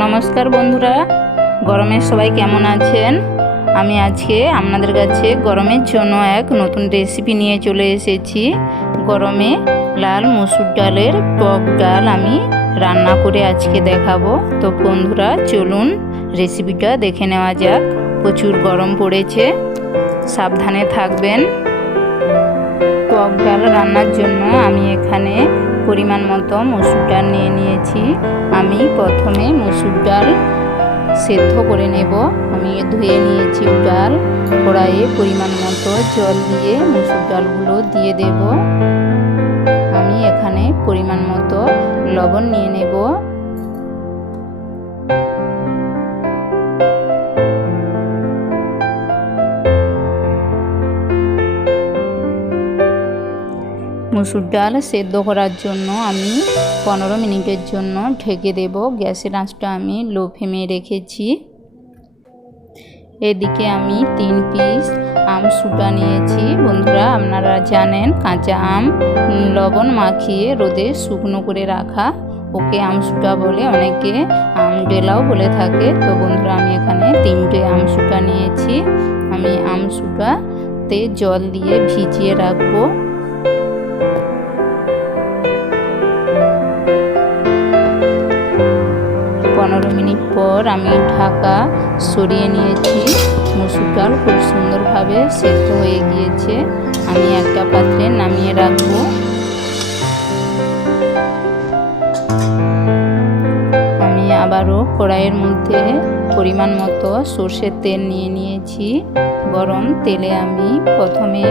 নমস্কার বন্ধুরা। গরমের সবাই কেমন আছেন? আমি আজকে আপনাদের কাছে গরমের জন্য এক নতুন রেসিপি নিয়ে চলে এসেছি। গরমে লাল মসুর ডালের টক ডাল আমি রান্না করে আজকে দেখাবো। তো বন্ধুরা, চলুন রেসিপিটা দেখে নেওয়া যাক। প্রচুর গরম পড়েছে। সাবধানে থাকবেন। টক ডাল রান্নার জন্য আমি এখানে পরিমাণ মতো মসুর ডাল নিয়ে নিয়েছি। আমি প্রথমে মসুর ডাল সেদ্ধ করে নেব। আমি ধুয়ে নিয়েছি ডাল। কড়াইয়ে পরিমাণ মতো জল দিয়ে মসুর ডালগুলো দিয়ে দেব। আমি এখানে পরিমাণ মতো লবণ নিয়ে নেব। মুসুর ডাল সেদ্ধ করার জন্য আমি পনেরো মিনিটের জন্য ঢেকে দেব। গ্যাসের আঁচটা আমি লো ফ্লেমে রেখেছি। এদিকে আমি তিন পিস আম সুটা নিয়েছি। বন্ধুরা, আপনারা জানেন কাঁচা আম লবণ মাখিয়ে রোদে শুকনো করে রাখা। ওকে আম সুটা বলে অনেকে আম ডেলাও বলে থাকে। তো বন্ধুরা, আমি এখানে তিনটে আম সুটা নিয়েছি। আমি আম সুটাতে জল দিয়ে ভিজিয়ে রাখব। পনেরো মিনিট পর আমি ঢাকা সরিয়ে নিয়েছি। মুসুর ডাল খুব সুন্দরভাবে সেদ্ধ হয়ে গিয়েছে। আমি একটা পাত্রে নামিয়ে রাখব। আমি আবারও কড়াইয়ের মধ্যে পরিমাণ মতো সর্ষের তেল নিয়ে নিয়েছি। গরম তেলে আমি প্রথমে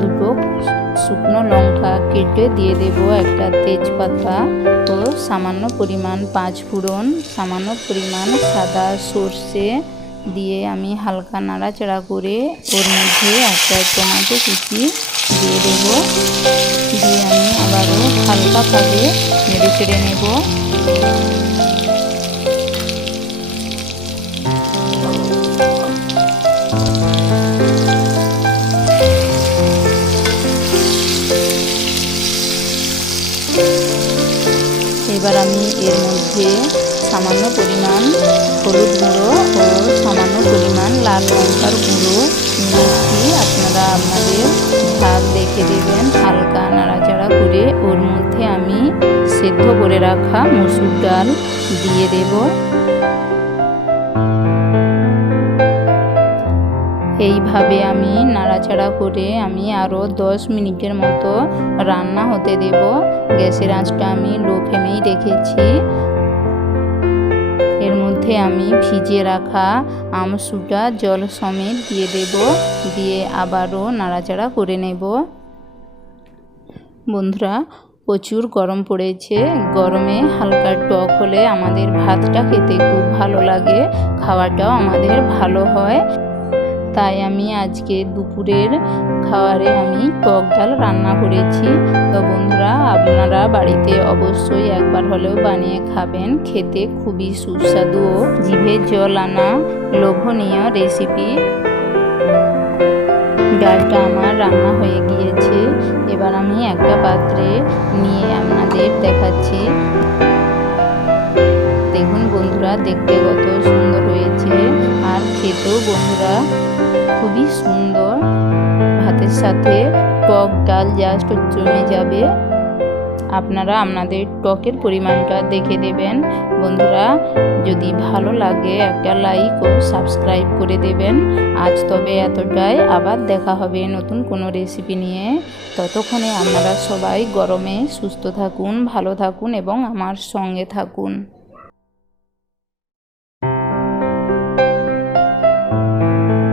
দুটো শুকনো লঙ্কা কেটে দিয়ে দেব একটা তেজপাতা ও সামান্য পরিমাণ পাঁচ ফোড়ন, সামান্য পরিমাণ সাদা সর্ষে দিয়ে আমি হালকা নাড়াচাড়া করে ওর মধ্যে একটা টমেটো কুচি দিয়ে দেব। দিয়ে আমি আবারও হালকাভাবে নেড়ে চেড়ে নেব। এবার আমি এর মধ্যে সামান্য পরিমাণ হলুদ গুঁড়ো ও সামান্য পরিমাণ লাল লঙ্কার গুঁড়ো নিয়েছি আপনারা আপনাদের ভাগ দেখে দেবেন। হালকা নাড়াচাড়া করে ওর মধ্যে আমি সেদ্ধ করে রাখা মসুর ডাল দিয়ে দেব। এইভাবে আমি নাড়াচাড়া করে আমি আরও দশ মিনিটের মতো রান্না হতে দেব। গ্যাসের আঁচটা আমি লো ফ্লেমেই রেখেছি। এর মধ্যে আমি ভিজিয়ে রাখা আমসুটা জল সমেত দিয়ে দেব, দিয়ে আবারও নাড়াচাড়া করে নেব। বন্ধুরা, প্রচুর গরম পড়েছে। গরমে হালকা টক হলে আমাদের ভাতটা খেতে খুব ভালো লাগে, খাওয়াটাও আমাদের ভালো হয়। তাই আমি আজকে দুপুরের খাবারে আমি টক ডাল রান্না করেছি। তো বন্ধুরা, আপনারা বাড়িতে অবশ্যই একবার হলেও বানিয়ে খাবেন। খেতে খুবই সুস্বাদু ও জিভে জল আনা লোভনীয় রেসিপি। ডালটা আমার রান্না হয়ে গিয়েছে। এবার আমি একটা পাত্রে নিয়ে আপনাদের দেখাচ্ছি। দেখুন বন্ধুরা, দেখতে কত সুন্দর সাথে টক ডাল জাস্ট জমে যাবে। আপনারা আপনাদের টকের পরিমাণটা দেখে দেবেন। বন্ধুরা, যদি ভালো লাগে একটা লাইক ও সাবস্ক্রাইব করে দেবেন। আজ তবে এতটাই। আবার দেখা হবে নতুন কোনো রেসিপি নিয়ে। ততক্ষণে আপনারা সবাই গরমে সুস্থ থাকুন, ভালো থাকুন এবং আমার সঙ্গে থাকুন।